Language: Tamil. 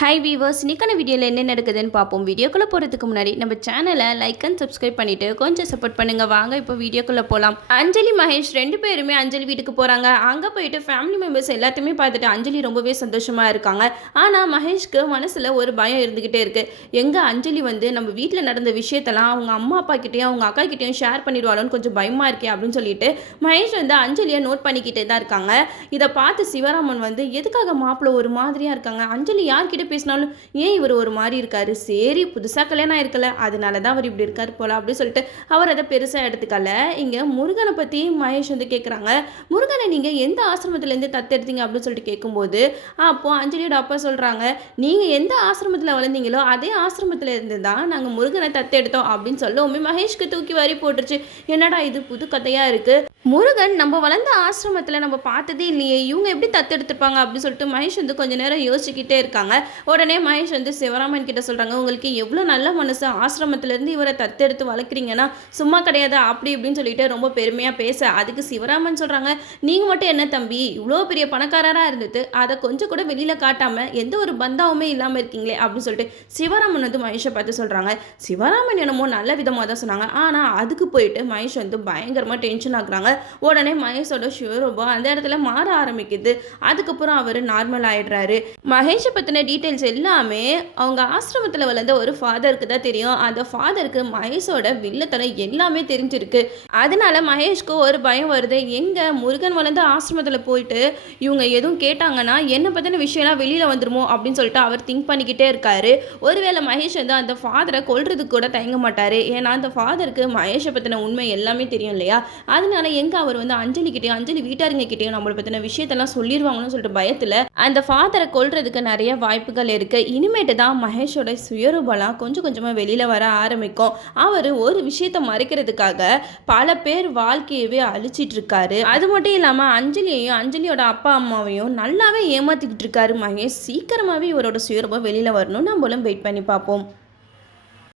ஹை வீவர்ஸ் இன்னைக்கான வீடியோவில் என்ன நடக்குதுன்னு பார்ப்போம். வீடியோக்குள்ளே போகிறதுக்கு முன்னாடி நம்ம சேனலை லைக் அண்ட் சப்ஸ்கிரைப் பண்ணிட்டு கொஞ்சம் சப்போர்ட் பண்ணுங்க. வாங்க இப்போ வீடியோக்குள்ளே போகலாம் அஞ்சலி மகேஷ் ரெண்டு பேருமே அஞ்சலி வீட்டுக்கு போகிறாங்க அங்கே போயிட்டு ஃபேமிலி மெம்பர்ஸ் எல்லாத்தையுமே பார்த்துட்டு அஞ்சலி ரொம்பவே சந்தோஷமாக இருக்காங்க. ஆனால் மகேஷ்க்கு மனசில் ஒரு பயம் இருந்துக்கிட்டே இருக்குது எங்கே அஞ்சலி வந்து நம்ம வீட்டில் நடந்த விஷயத்தெல்லாம் அவங்க அம்மா அப்பா கிட்டேயும் அவங்க அக்கா கிட்டேயும் ஷேர் பண்ணிடுவாளோன்னு கொஞ்சம் பயமாக இருக்கே அப்படின்னு சொல்லிட்டு மகேஷ் வந்து அஞ்சலியை நோட் பண்ணிக்கிட்டே தான் இருக்காங்க. இதை பார்த்து சிவராமன் வந்து எதுக்காக மாப்பிள்ளை ஒரு மாதிரியாக இருக்காங்க? அஞ்சலி யார்கிட்ட பேசினாலும் ஏன் இவர் ஒரு மாதிரி இருக்காரு? சரி புதுசாக கல்யாணம் ஆயிருக்கல அதனால தான் அவர் இப்படி இருக்கார் போல அப்படின்னு சொல்லிட்டு அவர் அதை பெருசாக எடுத்துக்கல. இங்கே முருகனை பற்றி மகேஷ் வந்து கேட்குறாங்க முருகனை நீங்கள் எந்த ஆசிரமத்துலேருந்து தத்தெடுத்தீங்க அப்படின்னு சொல்லிட்டு கேட்கும்போது அப்போது அஞ்சலியோட அப்பா சொல்கிறாங்க நீங்கள் எந்த ஆசிரமத்தில் வளர்ந்தீங்களோ அதே ஆசிரமத்தில் இருந்து தான் நாங்கள் முருகனை தத்தெடுத்தோம் அப்படின்னு சொல்லவுமே மகேஷ்க்கு தூக்கி வாரி போட்டுருச்சு. என்னடா இது புது கதையாக இருக்குது முருகன் நம்ம வளர்ந்த ஆசிரமத்தில் நம்ம பார்த்ததே இல்லையே. இவங்க எப்படி தத்தெடுத்திருப்பாங்க அப்படின்னு சொல்லிட்டு மகேஷ் வந்து கொஞ்சம் நேரம் யோசிச்சுக்கிட்டே இருக்காங்க. உடனே மகேஷ் வந்து சிவராமன் கிட்ட சொல்கிறாங்க உங்களுக்கு எவ்வளோ நல்ல மனசு ஆசிரமத்திலேருந்து இவரை தத்தெடுத்து வளர்க்குறீங்கன்னா சும்மா கிடையாது அப்படி இப்படின்னு சொல்லிட்டு ரொம்ப பெருமையாக பேச. அதுக்கு சிவராமன் சொல்கிறாங்க நீங்கள் மட்டும் என்ன தம்பி இவ்வளோ பெரிய பணக்காரராக இருந்தது அதை கொஞ்சம் கூட வெளியில் காட்டாமல் எந்த ஒரு பந்தாவுமே இல்லாமல் இருக்கீங்களே அப்படின்னு சொல்லிட்டு சிவராமன் வந்து மகேஷை பார்த்து சொல்கிறாங்க சிவராமன் என்னமோ நல்ல விதமாக தான் சொன்னாங்க ஆனால் அதுக்கு போயிட்டு மகேஷ் வந்து பயங்கரமாக டென்ஷன் ஆகுறாங்க. உடனே மகேஷோட ஷிவரூபம் அந்த இடத்துல மாற ஆரம்பிக்குது. அதுக்கப்புறம் அவர் நார்மல் ஆயிடுறாரு. மகேஷை பற்றின டீட்டெயில் டீட்டெயில்ஸ் எல்லாமே அவங்க ஆசிரமத்தில் வளர்ந்த ஒரு ஃபாதருக்கு தான் தெரியும். அந்த ஃபாதருக்கு மகேஷோட வில்லத்தனம் எல்லாமே தெரிஞ்சிருக்கு. அதனால மகேஷ்க்கு ஒரு பயம் வருது. எங்கே முருகன் வளர்ந்த ஆசிரமத்தில் போயிட்டு இவங்க எதுவும் கேட்டாங்கன்னா என்னை பற்றின விஷயம்லாம் வெளியில் வந்துருமோ? அப்படின்னு சொல்லிட்டு அவர் திங்க் பண்ணிக்கிட்டே இருக்காரு. ஒருவேளை மகேஷ் வந்து அந்த ஃபாதரை கொள்றதுக்கு கூட தயங்க மாட்டார். ஏன்னா அந்த ஃபாதருக்கு மகேஷை பற்றின உண்மை எல்லாமே தெரியும் இல்லையா? அதனால எங்கே அவர் வந்து அஞ்சலி அஞ்சலி வீட்டாருங்க கிட்டேயும் நம்மளை பற்றின விஷயத்தெல்லாம் சொல்லிடுவாங்கன்னு சொல்லிட்டு பயத்தில் அந்த ஃபாதரை கொள்றதுக்கு நிறைய வாய்ப்புகள் இருக்குது இனிமேட்டு தான் மகேஷோட சுயரூபலாம் கொஞ்சம் கொஞ்சமாக வெளியில் வர ஆரம்பிக்கும். அவர் ஒரு விஷயத்தை மறைக்கிறதுக்காக பல பேர் வாழ்க்கையவே அழிச்சிட்டு இருக்காரு. அது மட்டும் இல்லாமல் அஞ்சலியையும் அஞ்சலியோட அப்பா அம்மாவையும் நல்லாவே ஏமாத்திக்கிட்டு இருக்காரு மகேஷ். சீக்கிரமாகவே இவரோட சுயரூபம் வெளியில் வரணும். நம்மளும் வெயிட் பண்ணி பார்ப்போம்.